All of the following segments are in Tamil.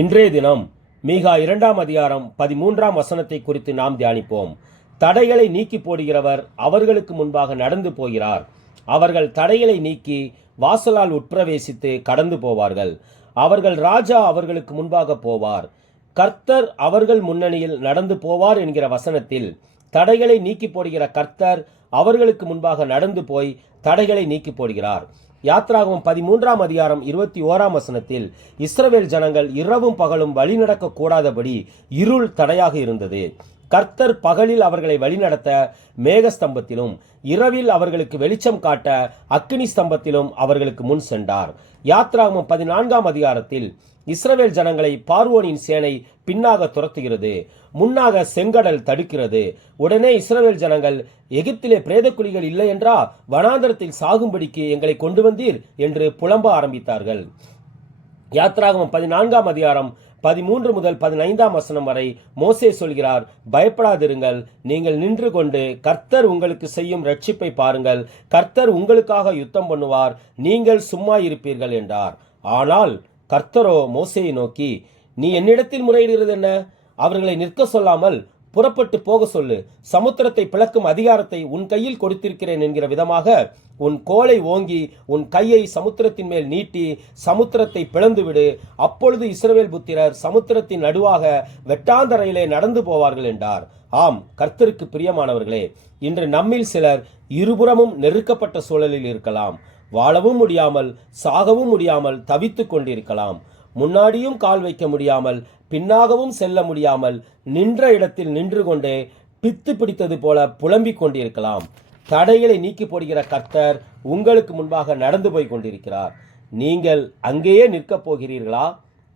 இன்றைய தினம் மீகா 2ஆம் அதிகாரம் 13ஆம் வசனத்தை குறித்து நாம் தியானிப்போம். தடைகளை நீக்கி போடுகிறவர் அவர்களுக்கு முன்பாக நடந்து போகிறார். அவர்கள் தடைகளை நீக்கி வாசலால் உட்பிரவேசித்து கடந்து போவார்கள். அவர்கள் ராஜா அவர்களுக்கு முன்பாக போவார். கர்த்தர் அவர்கள் முன்னணியில் நடந்து போவார் என்கிற வசனத்தில் தடைகளை நீக்கி போடுகிற கர்த்தர் அவர்களுக்கு முன்பாக நடந்து போய் தடைகளை நீக்கி போடுகிறார். யாத்ராகமம் 13ஆம் அதிகாரம் 21ஆம் வசனத்தில் இஸ்ரவேல் ஜனங்கள் இரவும் பகலும் வழிநடக்க கூடாதபடி இருள் தடையாக இருந்தது. கர்த்தர் பகலில் அவர்களை வழிநடத்த மேகஸ்தம்பத்திலும் இரவில் அவர்களுக்கு வெளிச்சம் காட்ட அக்கினி ஸ்தம்பத்திலும் அவர்களுக்கு முன் சென்றார். யாத்ராகமம் 14ஆம் அதிகாரத்தில் இஸ்ரவேல் ஜனங்களை பார்வோனின் சேனை பின்னாக துரத்துகிறது, முன்னாக செங்கடல் தடுக்கிறது. உடனே இஸ்ரவேல் ஜனங்கள், எகிப்திலே பிரேத குழிகள் இல்லை என்றா வனாந்தரத்தில் சாகும்படிக்கு எங்களை கொண்டு வந்தீர் என்று புலம்ப ஆரம்பித்தார்கள். யாத்ராகமம் 14ஆம் அதிகாரம் 13 முதல் 15ஆம் வசனம் வரை மோசே சொல்கிறார், பயப்படாதிருங்கள், நீங்கள் நின்று கொண்டு கர்த்தர் உங்களுக்கு செய்யும் ரட்சிப்பை பாருங்கள். கர்த்தர் உங்களுக்காக யுத்தம் பண்ணுவார், நீங்கள் சும்மா இருப்பீர்கள் என்றார். ஆனால் கர்த்தரோ மோசேயை நோக்கி, நீ என்னிடத்தில் முறையிடுகிறது என்ன? அவர்களை நிற்க சொல்லாமல் புறப்பட்டு போக சொல்லு. சமுத்திரத்தை பிளக்கும் அதிகாரத்தை உன் கையில் கொடுத்திருக்கிறேன் என்கிற விதமாக உன் கோலை ஓங்கி உன் கையை சமுத்திரத்தின் மேல் நீட்டி சமுத்திரத்தை பிளந்துவிடு. அப்பொழுது இஸ்ரவேல் புத்திரர் சமுத்திரத்தின் நடுவாக வெட்டாந்தரையிலே நடந்து போவார்கள் என்றார். ஆம், கர்த்தருக்கு பிரியமானவர்களே, இன்று நம்மில் சிலர் இருபுறமும் நெருக்கப்பட்ட சூழலில் இருக்கலாம். வாழவும் முடியாமல் சாகவும் முடியாமல் தவித்துக் கொண்டிருக்கலாம். முன்னாடியும் கால் வைக்க முடியாமல் பின்னாகவும் செல்ல முடியாமல் நின்ற இடத்தில் நின்று கொண்டே பித்து பிடித்தது போல புலம்பிக் கொண்டிருக்கலாம். தடைகளை நீக்கி போடுகிற கர்த்தர் உங்களுக்கு முன்பாக நடந்து போய் கொண்டிருக்கிறார். நீங்கள் அங்கேயே நிற்கப் போகிறீர்களா,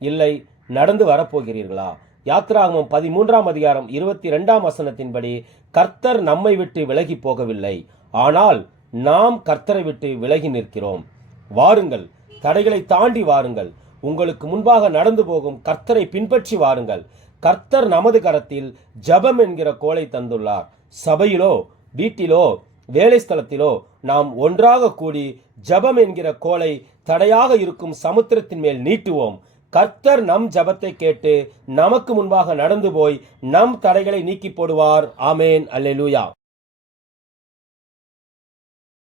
இல்லை நடந்து வரப்போகிறீர்களா? யாத்ராகமம் 13ஆம் அதிகாரம் 22ஆம் வசனத்தின்படி கர்த்தர் நம்மை விட்டு விலகி போகவில்லை, ஆனால் நாம் கர்த்தரை விட்டு விலகி நிற்கிறோம். வாருங்கள், தடைகளை தாண்டி வாருங்கள். உங்களுக்கு முன்பாக நடந்து போகும் கர்த்தரை பின்பற்றி வாருங்கள். கர்த்தர் நமது கரத்தில் ஜெபம் என்கிற கோலை தந்துள்ளார். சபையிலோ வீட்டிலோ வேலை ஸ்தலத்திலோ நாம் ஒன்றாக கூடி ஜெபம் என்கிற கோலை தடையாக இருக்கும் சமுத்திரத்தின் மேல் நீட்டுவோம். கர்த்தர் நம் ஜெபத்தை கேட்டு நமக்கு முன்பாக நடந்து போய் நம் தடைகளை நீக்கி போடுவார். ஆமேன், அல்லேலூயா.